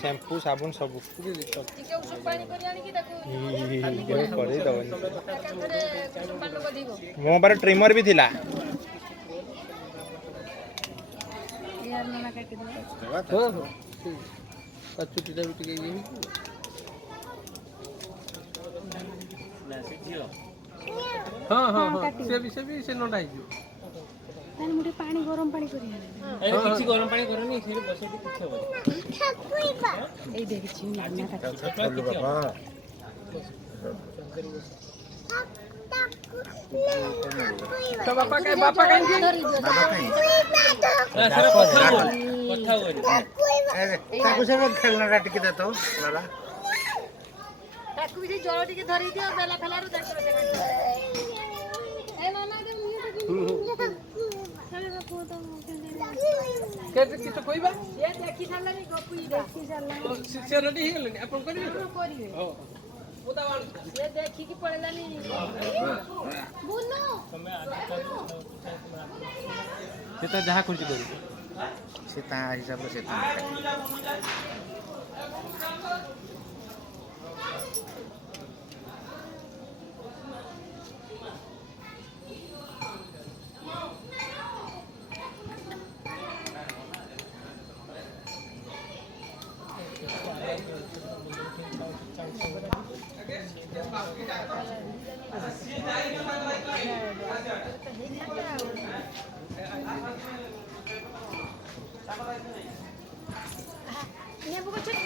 shampoo साबुन सब मो पारे ट्रिमर भी थिला हाँ हाँ हाँ से भी से नडा हिजो ताने मुटे पानी गरम पानी करी ए किछि गरम पानी करनी से बसे दे किछि हो ए देखि छि ना बाबा तो बापा काई सर कथा हो ताकू से खेलना टिके दे तो लाला ताकू भी जरो टिके धरि दियो बेला फेलारो देखो ए मामा के केते किछ कोइबा ये देखि सारला नि गपुई देखि सारला से रेडी हे गेलनी अपन करिवे हो ओदा वाल ये देखि कि पड़ेलानी बुनु से तो जहाँ कुछ करू से ता हिसाब से नेबू को छुट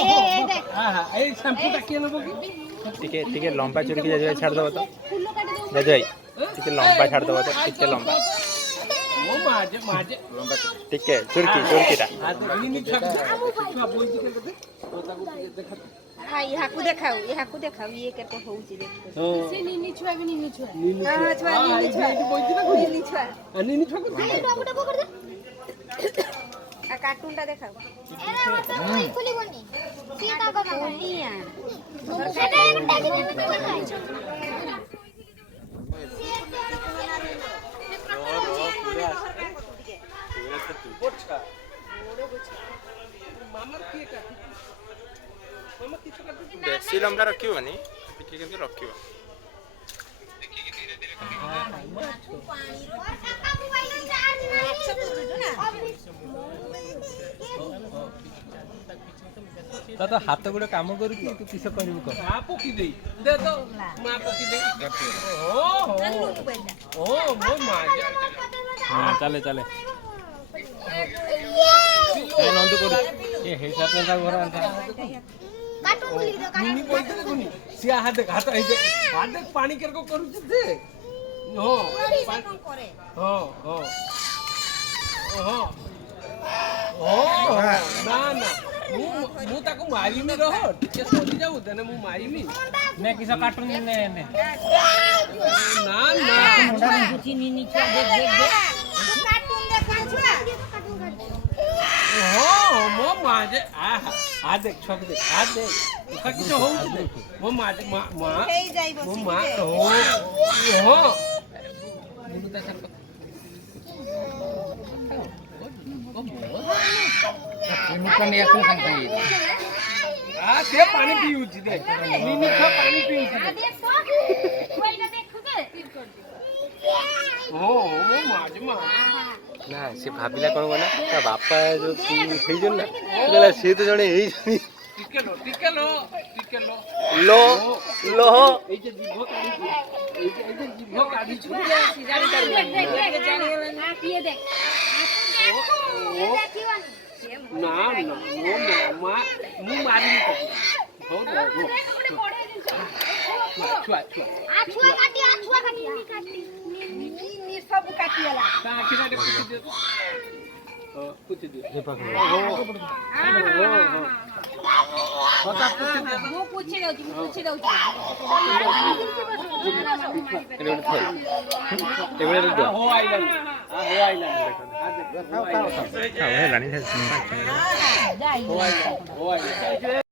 ए शैम्पू टाकिए नबो की टिके लंबा चुरकी जाय छाड़ दबो तो जा जाय टिके लंबा छाड़ दबो तो टिके लंबा ओ माजे लंबा टिके चुरकीटा नी छक छुआ बोल के दे ओता को देखा हां यहाकू देखाऊ ये केते होउची देख से नीनी छुआ भी नीनी छुआ हां छुआ नीनी छुआ को टोटा पकड़ दे आ कार्टून टा देखाऊ एरे ओटा खुली कोनी सिया ता को बोलिया सेटा एक टाकी दे खाई देसी लंबा रखिबनी पिटी के रखिबो तो हाथ गुड़े काम करू कि तू किस करू कर मां पकी दे दे तो मां पकी दे ओ मो मां हां चले चले ए नंदू करू ए हे साथ में घर आंता काटू बोली दे नी बोलते कोनी सिया हाथ हाथ पानी केर को करू दे हो कौन करे हो हो हो हो ना ना मु ताको मारीमी रह टिके सरी जाऊ तने मु मारीमी ने किसा कार्टून ने ना ना कुछ नी छुआ देख कार्टून देखा छुआ हो मो माजे आ देख छक देख आ देख किछ हो मो माजे मा हे जाई बस मो मा हो मुनु ता सर निकन या तू संग आ से पानी पीउची दे नीनी खा पानी पीउची आ देख तो कोई ना देखु के तीर कर दे हो मो माजे मा ना से भाबिला कोन गना ता बापा जो हेइ जन ना कहला से तो जणे हेइ टिके लो लो लो ए जे जीभ काढी ए जे जीभ काढी जानी कर देख जानी ना पिए देख ना ना मो मु मारी हो ना हो छुआ काटी नी सब काटी वाला ता किना दे कुछ दे जे पाक होता पूछ दे वो पूछे दउची एबे दो हो आइला आ देख खाओ हे लानी से जाई हो आइला